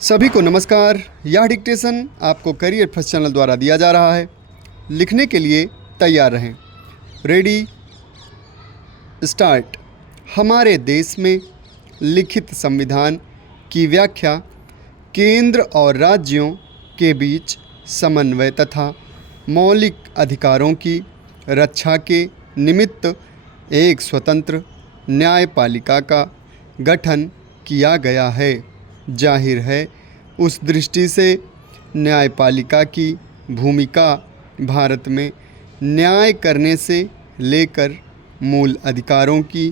सभी को नमस्कार। यह डिक्टेशन आपको करियर फर्स्ट चैनल द्वारा दिया जा रहा है। लिखने के लिए तैयार रहें। Ready start. हमारे देश में लिखित संविधान की व्याख्या केंद्र और राज्यों के बीच समन्वय तथा मौलिक अधिकारों की रक्षा के निमित्त एक स्वतंत्र न्यायपालिका का गठन किया गया है। जाहिर है, उस दृष्टि से न्यायपालिका की भूमिका भारत में न्याय करने से लेकर मूल अधिकारों की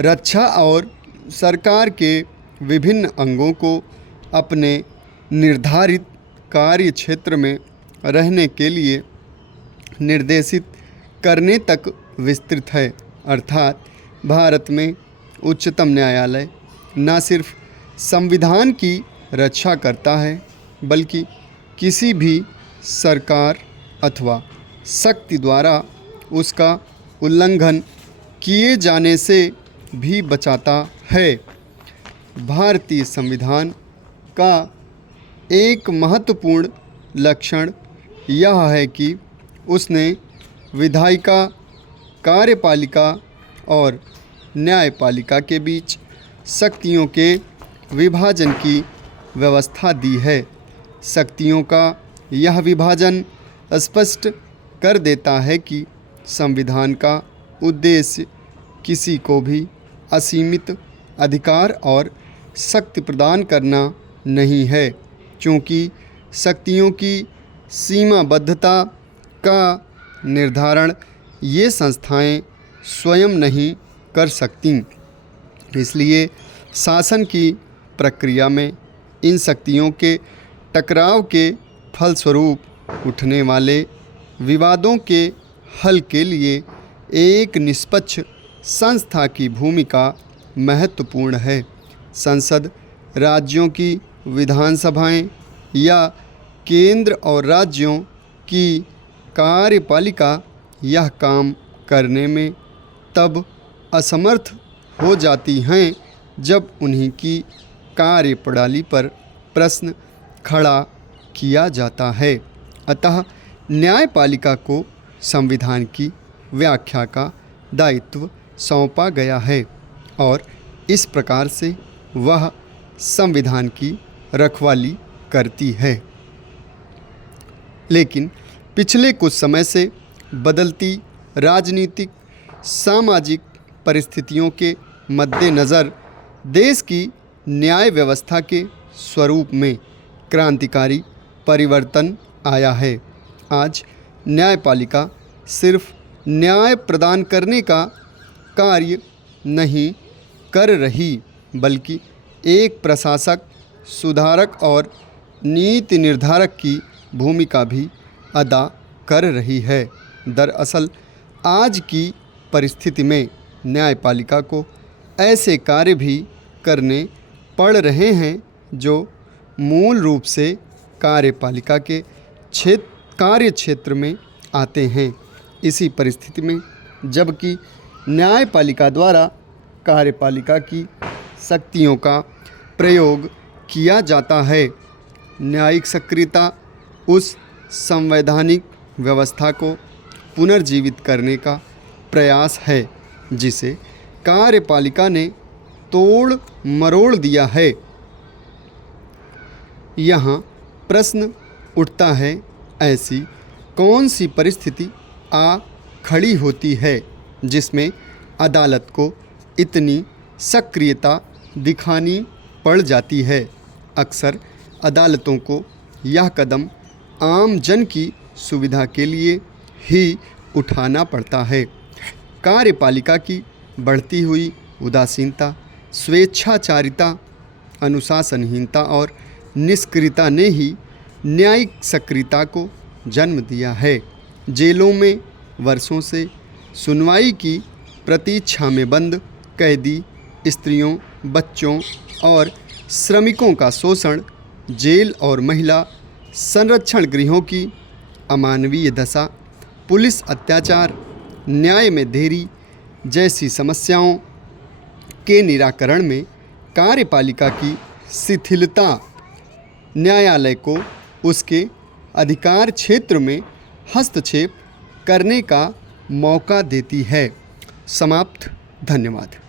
रक्षा और सरकार के विभिन्न अंगों को अपने निर्धारित कार्य क्षेत्र में रहने के लिए निर्देशित करने तक विस्तृत है। अर्थात भारत में उच्चतम न्यायालय न सिर्फ संविधान की रक्षा करता है, बल्कि किसी भी सरकार अथवा शक्ति द्वारा उसका उल्लंघन किए जाने से भी बचाता है। भारतीय संविधान का एक महत्वपूर्ण लक्षण यह है कि उसने विधायिका, कार्यपालिका और न्यायपालिका के बीच शक्तियों के विभाजन की व्यवस्था दी है। शक्तियों का यह विभाजन स्पष्ट कर देता है कि संविधान का उद्देश्य किसी को भी असीमित अधिकार और शक्ति प्रदान करना नहीं है, क्योंकि शक्तियों की सीमाबद्धता का निर्धारण ये संस्थाएं स्वयं नहीं कर सकतीं। इसलिए शासन की प्रक्रिया में इन शक्तियों के टकराव के फलस्वरूप उठने वाले विवादों के हल के लिए एक निष्पक्ष संस्था की भूमिका महत्वपूर्ण है। संसद, राज्यों की विधानसभाएं या केंद्र और राज्यों की कार्यपालिका यह काम करने में तब असमर्थ हो जाती हैं जब उन्हीं की कार्यप्रणाली पर प्रश्न खड़ा किया जाता है। अतः न्यायपालिका को संविधान की व्याख्या का दायित्व सौंपा गया है और इस प्रकार से वह संविधान की रखवाली करती है। लेकिन पिछले कुछ समय से बदलती राजनीतिक सामाजिक परिस्थितियों के मद्देनज़र देश की न्याय व्यवस्था के स्वरूप में क्रांतिकारी परिवर्तन आया है। आज न्यायपालिका सिर्फ न्याय प्रदान करने का कार्य नहीं कर रही, बल्कि एक प्रशासक, सुधारक और नीति निर्धारक की भूमिका भी अदा कर रही है। दरअसल आज की परिस्थिति में न्यायपालिका को ऐसे कार्य भी करने पड़ रहे हैं जो मूल रूप से कार्यपालिका के कार्य क्षेत्र में आते हैं। इसी परिस्थिति में जबकि न्यायपालिका द्वारा कार्यपालिका की शक्तियों का प्रयोग किया जाता है, न्यायिक सक्रियता उस संवैधानिक व्यवस्था को पुनर्जीवित करने का प्रयास है जिसे कार्यपालिका ने तोड़ मरोड़ दिया है। यहाँ प्रश्न उठता है, ऐसी कौन सी परिस्थिति आ खड़ी होती है जिसमें अदालत को इतनी सक्रियता दिखानी पड़ जाती है। अक्सर अदालतों को यह कदम आम जन की सुविधा के लिए ही उठाना पड़ता है। कार्यपालिका की बढ़ती हुई उदासीनता, स्वेच्छाचारिता, अनुशासनहीनता और निष्क्रियता ने ही न्यायिक सक्रियता को जन्म दिया है। जेलों में वर्षों से सुनवाई की प्रतीक्षा में बंद कैदी, स्त्रियों, बच्चों और श्रमिकों का शोषण, जेल और महिला संरक्षण गृहों की अमानवीय दशा, पुलिस अत्याचार, न्याय में देरी जैसी समस्याओं के निराकरण में कार्यपालिका की शिथिलता न्यायालय को उसके अधिकार क्षेत्र में हस्तक्षेप करने का मौका देती है। समाप्त। धन्यवाद।